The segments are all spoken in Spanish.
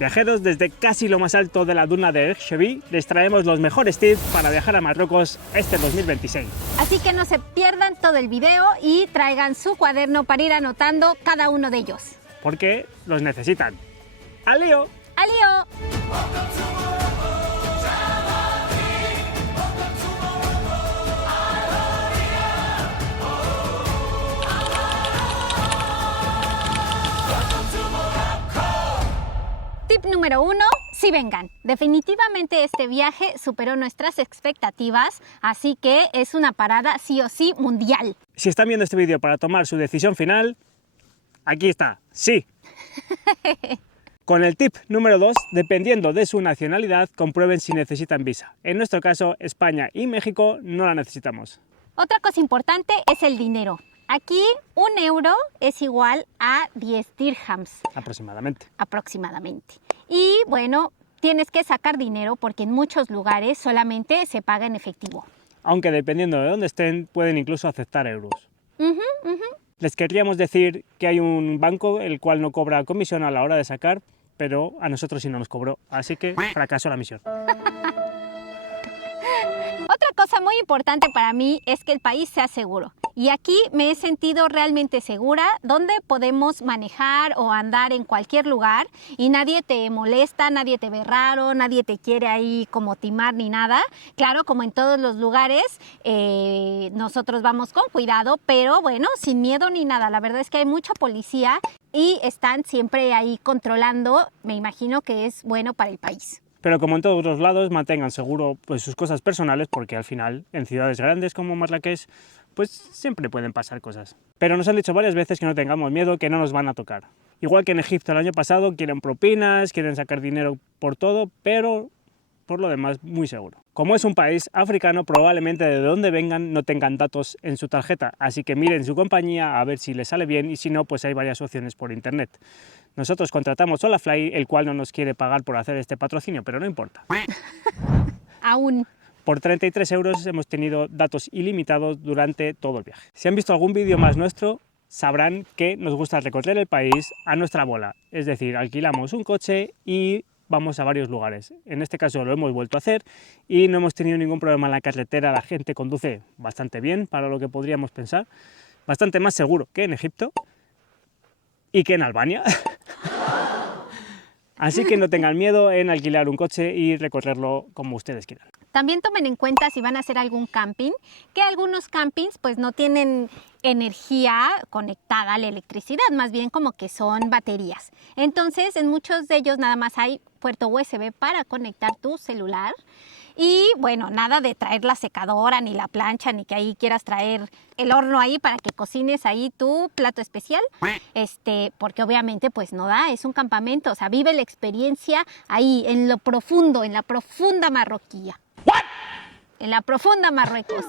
Viajeros, desde casi lo más alto de la duna de Ercheville les traemos los mejores tips para viajar a Marruecos este 2026. Así que no se pierdan todo el video y traigan su cuaderno para ir anotando cada uno de ellos. Porque los necesitan. ¡Al lío! ¡Al lío! Tip número 1, sí vengan. Definitivamente este viaje superó nuestras expectativas, así que es una parada sí o sí mundial. Si están viendo este vídeo para tomar su decisión final, aquí está, sí. Con el tip número 2, dependiendo de su nacionalidad, comprueben si necesitan visa. En nuestro caso, España y México no la necesitamos. Otra cosa importante es el dinero. Aquí 1 euro es igual a 10 dirhams. Aproximadamente. Y bueno, tienes que sacar dinero porque en muchos lugares solamente se paga en efectivo. Aunque dependiendo de dónde estén, pueden incluso aceptar euros. Les querríamos decir que hay un banco el cual no cobra comisión a la hora de sacar, pero a nosotros sí no nos cobró, así que fracasó la misión. Otra cosa muy importante para mí es que el país sea seguro. Y aquí me he sentido realmente segura, donde podemos manejar o andar en cualquier lugar y nadie te molesta, nadie te ve raro, nadie te quiere ahí como timar ni nada. Claro, como en todos los lugares, nosotros vamos con cuidado, pero bueno, sin miedo ni nada. La verdad es que hay mucha policía y están siempre ahí controlando. Me imagino que es bueno para el país. Pero como en todos los lados, mantengan seguro pues, sus cosas personales, porque al final en ciudades grandes como Marrakech pues siempre pueden pasar cosas. Pero nos han dicho varias veces que no tengamos miedo, que no nos van a tocar. Igual que en Egipto el año pasado, quieren propinas, quieren sacar dinero por todo, pero por lo demás muy seguro. Como es un país africano, probablemente de donde vengan no tengan datos en su tarjeta, así que miren su compañía a ver si les sale bien y si no, pues hay varias opciones por internet. Nosotros contratamos Solafly, el cual no nos quiere pagar por hacer este patrocinio, pero no importa. Aún. Por 33 euros hemos tenido datos ilimitados durante todo el viaje. Si han visto algún vídeo más nuestro, sabrán que nos gusta recorrer el país a nuestra bola. Es decir, alquilamos un coche y vamos a varios lugares. En este caso lo hemos vuelto a hacer y no hemos tenido ningún problema en la carretera. La gente conduce bastante bien para lo que podríamos pensar. Bastante más seguro que en Egipto y que en Albania. Así que no tengan miedo en alquilar un coche y recorrerlo como ustedes quieran. También tomen en cuenta si van a hacer algún camping, que algunos campings pues no tienen energía conectada a la electricidad, más bien como que son baterías. Entonces en muchos de ellos nada más hay puerto USB para conectar tu celular. Y bueno, nada de traer la secadora, ni la plancha, ni que ahí quieras traer el horno ahí para que cocines ahí tu plato especial. Porque obviamente pues no da, es un campamento, o sea, vive la experiencia ahí, en lo profundo, en la profunda Marroquía. En la profunda Marruecos.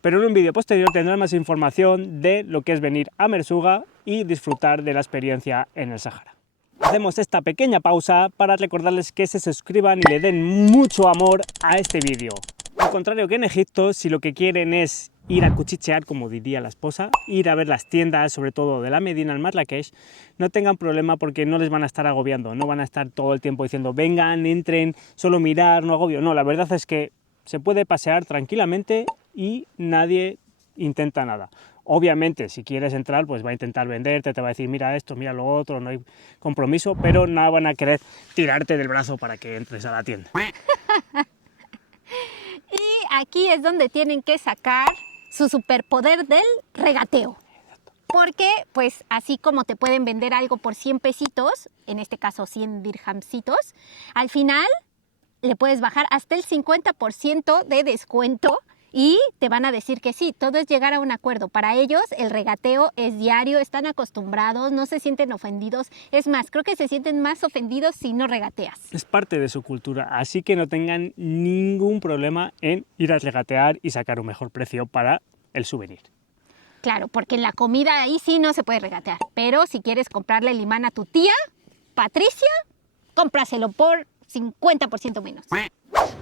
Pero en un vídeo posterior tendrán más información de lo que es venir a Merzouga y disfrutar de la experiencia en el Sahara. Hacemos esta pequeña pausa para recordarles que se suscriban y le den mucho amor a este vídeo. Al contrario que en Egipto, si lo que quieren es ir a cuchichear, como diría la esposa, ir a ver las tiendas, sobre todo de la Medina en Marrakech, no tengan problema porque no les van a estar agobiando, no van a estar todo el tiempo diciendo vengan, entren, solo mirar, no agobio. No, la verdad es que se puede pasear tranquilamente y nadie intenta nada. Obviamente, si quieres entrar, pues va a intentar venderte, te va a decir, mira esto, mira lo otro, no hay compromiso, pero no van a querer tirarte del brazo para que entres a la tienda. Y aquí es donde tienen que sacar su superpoder del regateo. Porque, pues, así como te pueden vender algo por 100 pesitos, en este caso 100 dirhamcitos, al final le puedes bajar hasta el 50% de descuento. Y te van a decir que sí, todo es llegar a un acuerdo. Para ellos el regateo es diario, están acostumbrados, no se sienten ofendidos. Es más, creo que se sienten más ofendidos si no regateas. Es parte de su cultura, así que no tengan ningún problema en ir a regatear y sacar un mejor precio para el souvenir. Claro, porque en la comida ahí sí no se puede regatear. Pero si quieres comprarle el imán a tu tía, Patricia, cómpraselo por 50% menos.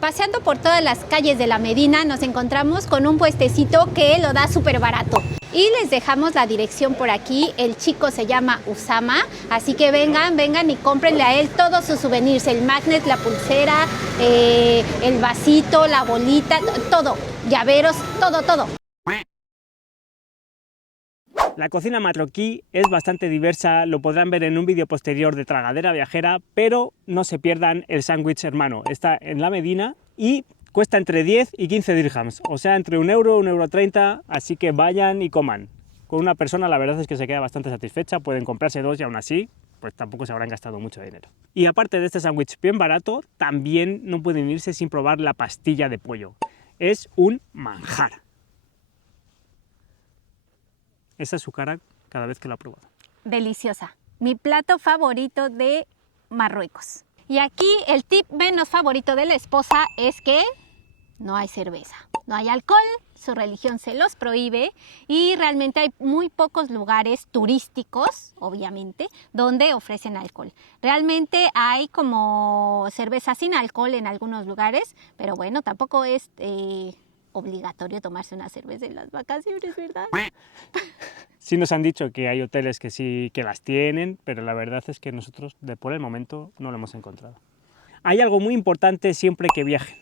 Paseando por todas las calles de la Medina nos encontramos con un puestecito que lo da súper barato. Y les dejamos la dirección por aquí. El chico se llama Usama, así que vengan y cómprenle a él todos sus souvenirs, el magnet, la pulsera, el vasito, la bolita, todo, llaveros, todo. La cocina marroquí es bastante diversa, lo podrán ver en un vídeo posterior de Tragadera Viajera, pero no se pierdan el sándwich hermano. Está en la Medina y cuesta entre 10 y 15 dirhams, o sea, entre 1 euro, 1,30 €, así que vayan y coman. Con una persona la verdad es que se queda bastante satisfecha, pueden comprarse 2 y aún así, pues tampoco se habrán gastado mucho dinero. Y aparte de este sándwich bien barato, también no pueden irse sin probar la pastilla de pollo. Es un manjar. Esa es su cara cada vez que lo ha probado. Deliciosa. Mi plato favorito de Marruecos. Y aquí el tip menos favorito de la esposa es que no hay cerveza, no hay alcohol, su religión se los prohíbe y realmente hay muy pocos lugares turísticos, obviamente, donde ofrecen alcohol. Realmente hay como cerveza sin alcohol en algunos lugares, pero bueno, tampoco es obligatorio tomarse una cerveza en las vacaciones, ¿verdad? Sí nos han dicho que hay hoteles que sí que las tienen, pero la verdad es que nosotros por el momento no lo hemos encontrado. Hay algo muy importante siempre que viajen.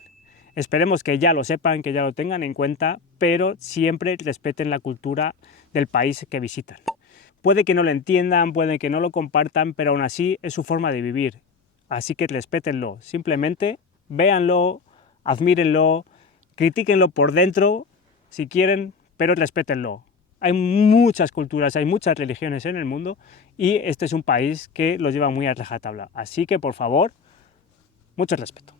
Esperemos que ya lo sepan, que ya lo tengan en cuenta, pero siempre respeten la cultura del país que visitan. Puede que no lo entiendan, puede que no lo compartan, pero aún así es su forma de vivir. Así que respétenlo, simplemente véanlo, admírenlo, critíquenlo por dentro si quieren, pero respétenlo. Hay muchas culturas, hay muchas religiones en el mundo y este es un país que lo lleva muy a rajatabla. Así que, por favor, mucho respeto.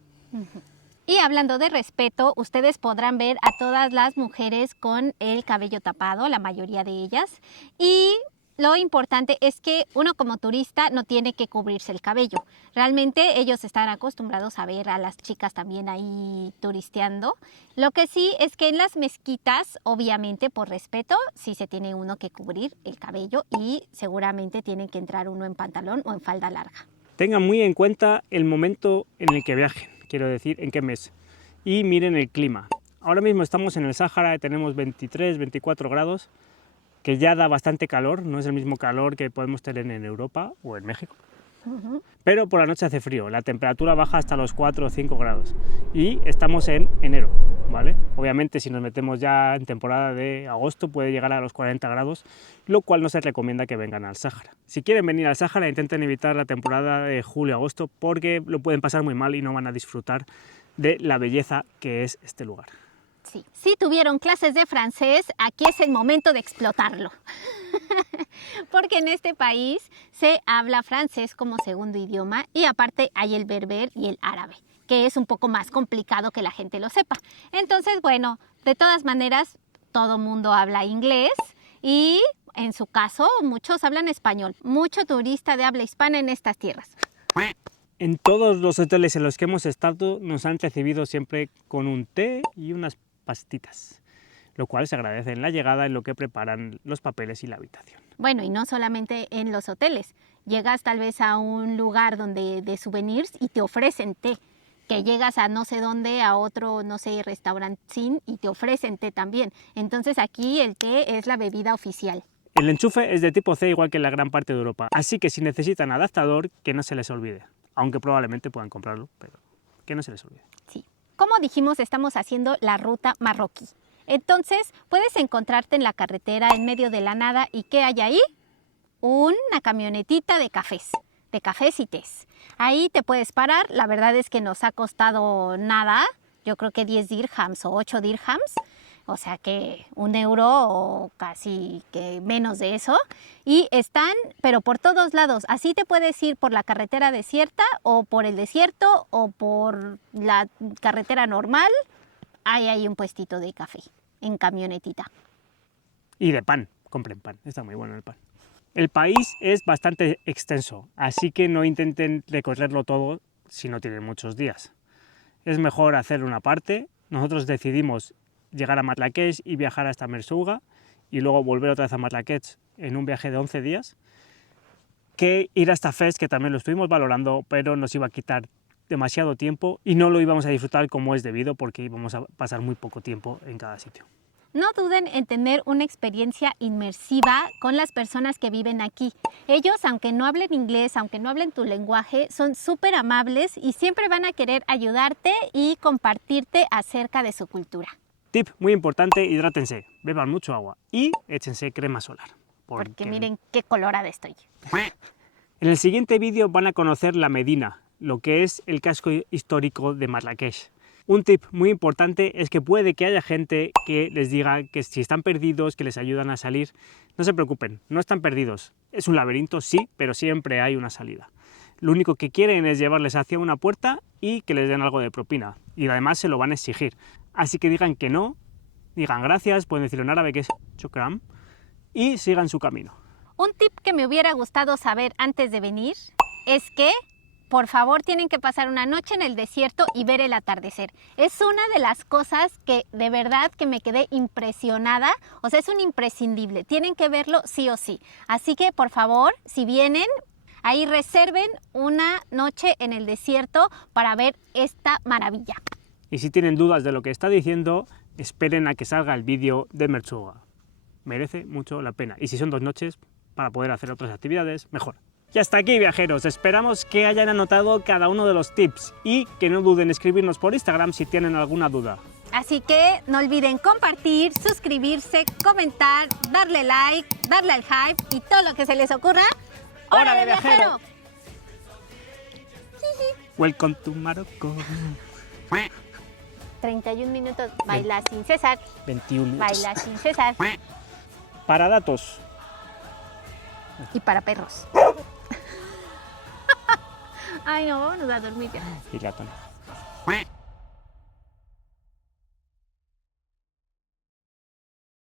Y hablando de respeto, ustedes podrán ver a todas las mujeres con el cabello tapado, la mayoría de ellas. Y lo importante es que uno como turista no tiene que cubrirse el cabello. Realmente ellos están acostumbrados a ver a las chicas también ahí turisteando. Lo que sí es que en las mezquitas, obviamente por respeto, sí se tiene uno que cubrir el cabello y seguramente tiene que entrar uno en pantalón o en falda larga. Tengan muy en cuenta el momento en el que viajen, quiero decir, en qué mes. Y miren el clima. Ahora mismo estamos en el Sáhara y tenemos 23, 24 grados, que ya da bastante calor, no es el mismo calor que podemos tener en Europa o en México. Pero por la noche hace frío, la temperatura baja hasta los 4 o 5 grados y estamos en enero, ¿vale? Obviamente si nos metemos ya en temporada de agosto puede llegar a los 40 grados, lo cual no se recomienda que vengan al Sáhara. Si quieren venir al Sáhara intenten evitar la temporada de julio-agosto porque lo pueden pasar muy mal y no van a disfrutar de la belleza que es este lugar. Sí. Si tuvieron clases de francés, aquí es el momento de explotarlo. Porque en este país se habla francés como segundo idioma y aparte hay el berber y el árabe, que es un poco más complicado que la gente lo sepa. Entonces, bueno, de todas maneras, todo mundo habla inglés y en su caso muchos hablan español. Mucho turista de habla hispana en estas tierras. En todos los hoteles en los que hemos estado nos han recibido siempre con un té y unas pastitas, lo cual se agradece en la llegada en lo que preparan los papeles y la habitación. Bueno, y no solamente en los hoteles. Llegas tal vez a un lugar donde de souvenirs y te ofrecen té. Que llegas a no sé dónde, a otro, no sé, restaurantín y te ofrecen té también. Entonces aquí el té es la bebida oficial. El enchufe es de tipo C igual que en la gran parte de Europa, así que si necesitan adaptador, que no se les olvide. Aunque probablemente puedan comprarlo, pero que no se les olvide. Sí. Como dijimos, estamos haciendo la ruta marroquí. Entonces, puedes encontrarte en la carretera en medio de la nada y ¿qué hay ahí? Una camionetita de cafés y tés. Ahí te puedes parar, la verdad es que nos ha costado nada, yo creo que 10 dirhams o 8 dirhams, o sea que 1 euro o casi que menos de eso. Y están, pero por todos lados, así te puedes ir por la carretera desierta o por el desierto o por la carretera normal. Hay un puestito de café en camionetita. Y de pan, compren pan, está muy bueno el pan. El país es bastante extenso, así que no intenten recorrerlo todo si no tienen muchos días. Es mejor hacer una parte. Nosotros decidimos llegar a Marrakech y viajar hasta Merzouga y luego volver otra vez a Marrakech en un viaje de 11 días, que ir hasta Fez, que también lo estuvimos valorando, pero nos iba a quitar demasiado tiempo y no lo íbamos a disfrutar como es debido porque íbamos a pasar muy poco tiempo en cada sitio. No duden en tener una experiencia inmersiva con las personas que viven aquí. Ellos, aunque no hablen inglés, aunque no hablen tu lenguaje, son súper amables y siempre van a querer ayudarte y compartirte acerca de su cultura. Tip muy importante, hidrátense, beban mucho agua y échense crema solar. Porque miren qué colorada estoy. En el siguiente vídeo van a conocer la Medina, lo que es el casco histórico de Marrakech. Un tip muy importante es que puede que haya gente que les diga que si están perdidos, que les ayudan a salir. No se preocupen, no están perdidos. Es un laberinto, sí, pero siempre hay una salida. Lo único que quieren es llevarles hacia una puerta y que les den algo de propina. Y además se lo van a exigir. Así que digan que no, digan gracias, pueden decirlo en árabe que es shukran, y sigan su camino. Un tip que me hubiera gustado saber antes de venir es que, por favor, tienen que pasar una noche en el desierto y ver el atardecer. Es una de las cosas que de verdad que me quedé impresionada. O sea, es un imprescindible. Tienen que verlo sí o sí. Así que, por favor, si vienen, ahí reserven una noche en el desierto para ver esta maravilla. Y si tienen dudas de lo que está diciendo, esperen a que salga el vídeo de Merzuga. Merece mucho la pena. Y si son 2 noches, para poder hacer otras actividades, mejor. Y hasta aquí, viajeros. Esperamos que hayan anotado cada uno de los tips y que no duden en escribirnos por Instagram si tienen alguna duda. Así que no olviden compartir, suscribirse, comentar, darle like, darle al hype y todo lo que se les ocurra. ¡Órale, viajero! Welcome to Morocco. 31 minutos, baila sin cesar. 21 minutos. Baila sin cesar. Para datos. Y para perros. Ay, no, vámonos a dormir ya. Y gato.